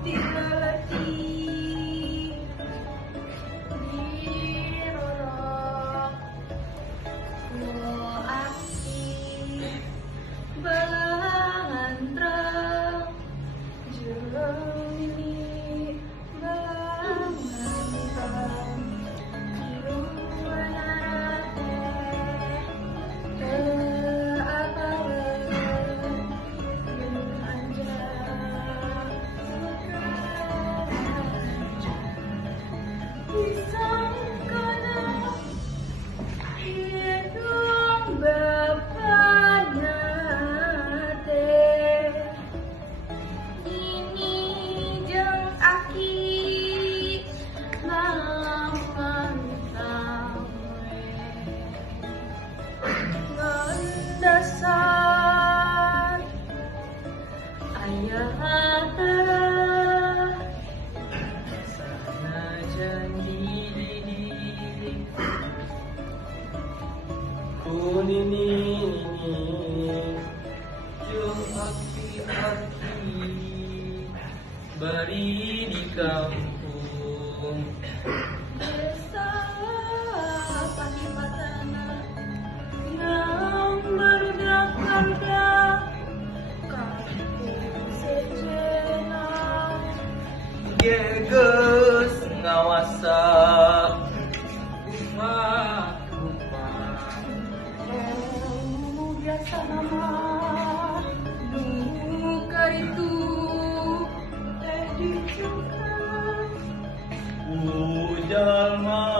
letih di rorok lo aksi belangan terang jurang ini belangan terang kiruan arate ke atawen pisang kana hidung bapana teh ini jeung aki laman tawe ngandasar aya hatara Nini jeung aki-aki bari di kampung desa Patipatana yang barudak karya kampung sejenna geus ngawasa rumah-rumah biasa nama nukar itu teh dicukai jalma